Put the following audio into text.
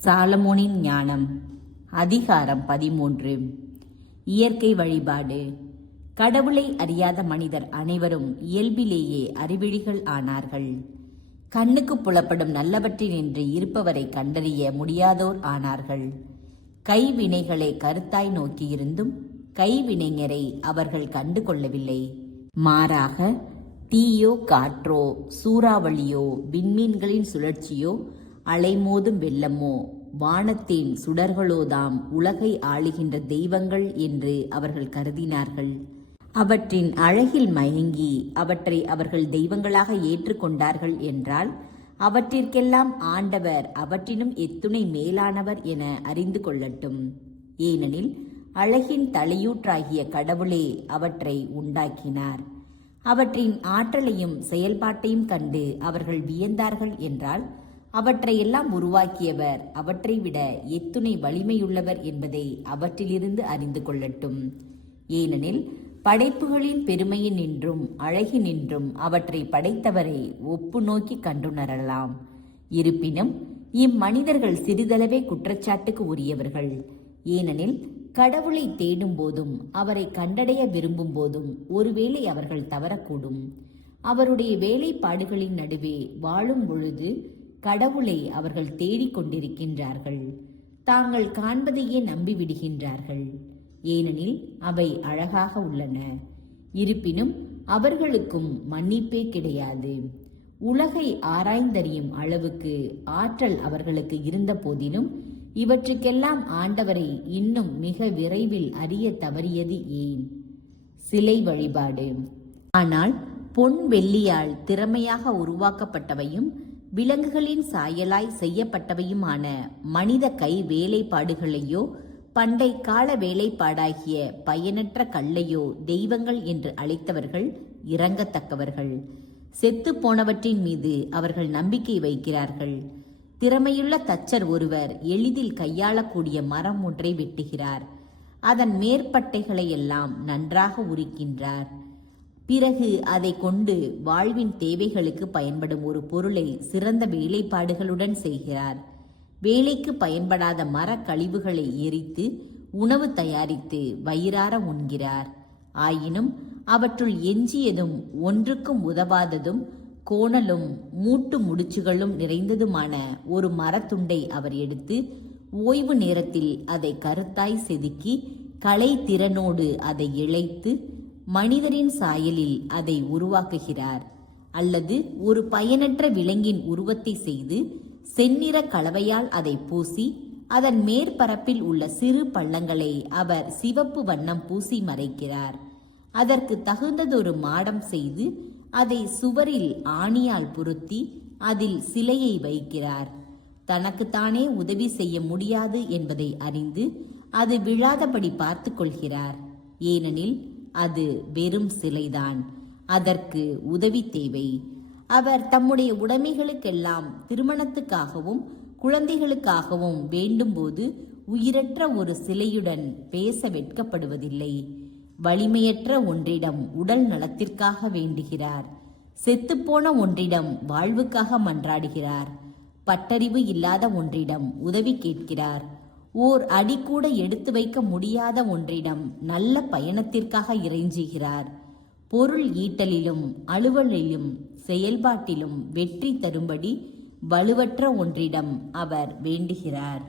சாலமோனின் ஞானம். அதிகாரம் 13. இயற்கை வழிபாடு. கடவுளை அறியாத மனிதர் அனைவரும் இயல்பிலேயே அறிவிழிகள் ஆனார்கள். கண்ணுக்கு புலப்படும் நல்லவற்றினின்று இருப்பவரை கண்டறிய முடியாதோர் ஆனார்கள். கைவினைகளை கருத்தாய் நோக்கியிருந்தும் கைவினைஞரை அவர்கள் கண்டு கொள்ளவில்லை. மாறாக தீயோ காற்றோ சூறாவளியோ விண்மீன்களின் சுழற்சியோ அலைமோதும் வெள்ளமோ வானத்தின் சுடர்களோதாம் உலகை ஆளுகின்ற தெய்வங்கள் என்று அவர்கள் கருதினார்கள். அவற்றின் அழகில் மயங்கி அவற்றை அவர்கள் தெய்வங்களாக ஏற்றுக்கொண்டார்கள் என்றால் அவற்றிற்கெல்லாம் ஆண்டவர் அவற்றினும் எத்துணை மேலானவர் என அறிந்து கொள்ளட்டும். ஏனெனில் அழகின் தலையூற்றாகிய கடவுளே அவற்றை உண்டாக்கினார். அவற்றின் ஆற்றலையும் செயல்பாட்டையும் கண்டு அவர்கள் வியந்தார்கள் என்றால் அவற்றையெல்லாம் உருவாக்கியவர் அவற்றை விட எத்துணை வலிமையுள்ளவர் என்பதை அவற்றிலிருந்து அறிந்து கொள்ளட்டும். ஏனெனில் படைப்புகளின் பெருமையினின்றும் அழகினின்றும் அவற்றை படைத்தவரை ஒப்பு நோக்கி கண்டுணரலாம். இருப்பினும் இம்மனிதர்கள் சிறிதளவே குற்றச்சாட்டுக்கு உரியவர்கள். ஏனெனில் கடவுளை தேடும் போதும் அவரை கண்டடைய விரும்பும் போதும் ஒருவேளை அவர்கள் தவறக்கூடும். அவருடைய வேலைப்பாடுகளின் நடுவே வாழும் பொழுது கடவுளை அவர்கள் தேடிக்கொண்டிருக்கின்றார்கள். தாங்கள் காண்பதையே நம்பிவிடுகின்றார்கள். ஏனெனில் அவை அழகாக உள்ளன. இருப்பினும் அவர்களுக்கும் மன்னிப்பே கிடையாது. உலகை ஆராய்ந்தறியும் அளவுக்கு ஆற்றல் அவர்களுக்கு இருந்த போதிலும் இவற்றுக்கெல்லாம் ஆண்டவரை இன்னும் மிக விரைவில் அறிய தவறியது ஏன்? சிலை வழிபாடு. ஆனால் பொன் வெள்ளியால் திறமையாக உருவாக்கப்பட்டவையும் விலங்குகளின் சாயலாய் செய்யப்பட்டவையுமான மனித கை வேலைப்பாடுகளையோ பண்டை கால வேலைப்பாடாகிய பயனற்ற கல்லையோ தெய்வங்கள் என்று அழைத்தவர்கள் இரங்கத்தக்கவர்கள். செத்து போனவற்றின் மீது அவர்கள் நம்பிக்கை வைக்கிறார்கள். திறமையுள்ள தச்சர் ஒருவர் எளிதில் கையாளக்கூடிய மரம் ஒன்றை வெட்டுகிறார். அதன் மேற்பட்டைகளையெல்லாம் நன்றாக உரிக்கின்றார். பிறகு அதை கொண்டு வாழ்வின் தேவைகளுக்கு பயன்படும் ஒரு பொருளை சிறந்த வேலைப்பாடுகளுடன் செய்கிறார். வேலைக்கு பயன்படாத மர கழிவுகளை எரித்து உணவு தயாரித்து வயிறார உண்கிறார். ஆயினும் அவற்றுள் எஞ்சியதும் ஒன்றுக்கும் உதவாததும் கோணலும் மூட்டு முடிச்சுகளும் நிறைந்ததுமான ஒரு மரத்துண்டை அவர் எடுத்து ஓய்வு நேரத்தில் அதை கருத்தாய் செதுக்கி கலை திறனோடு அதை இழைத்து மனிதரின் சாயலில் அதை உருவாக்குகிறார். அல்லது ஒரு பயனற்ற விலங்கின் உருவத்தை செய்து செந்நிற கலவையால் அதை பூசி அதன் மேற்பரப்பில் உள்ள சிறு பள்ளங்களை அவர் சிவப்பு வண்ணம் பூசி மறைக்கிறார். அதற்கு தகுந்ததொரு மாடம் செய்து அதை சுவரில் ஆணியால் பொருத்தி அதில் சிலையை வைக்கிறார். தனக்குத்தானே உதவி செய்ய முடியாது என்பதை அறிந்து அது விழாதபடி பார்த்து கொள்கிறார். ஏனெனில் அது வெறும் சிலைதான். அதற்கு உதவி தேவை. அவர் தம்முடைய உடைமைகளுக்கெல்லாம் திருமணத்துக்காகவும் குழந்தைகளுக்காகவும் வேண்டும்போது உயிரற்ற ஒரு சிலையுடன் பேச வெட்கப்படுவதில்லை. வலிமையற்ற ஒன்றிடம் உடல் நலத்திற்காக வேண்டுகிறார். செத்துப்போன ஒன்றிடம் வாழ்வுக்காக மன்றாடுகிறார். பட்டறிவு இல்லாத ஒன்றிடம் உதவி கேட்கிறார். ஓர் அடி கூட எடுத்து வைக்க முடியாத ஒன்றிடம் நல்ல பயணத்திற்காக இறைஞ்சுகிறார். பொருள் ஈட்டலிலும் அலுவலிலும் செயல்பாட்டிலும் வெற்றி தரும்படி வலுவற்ற ஒன்றிடம் அவர் வேண்டுகிறார்.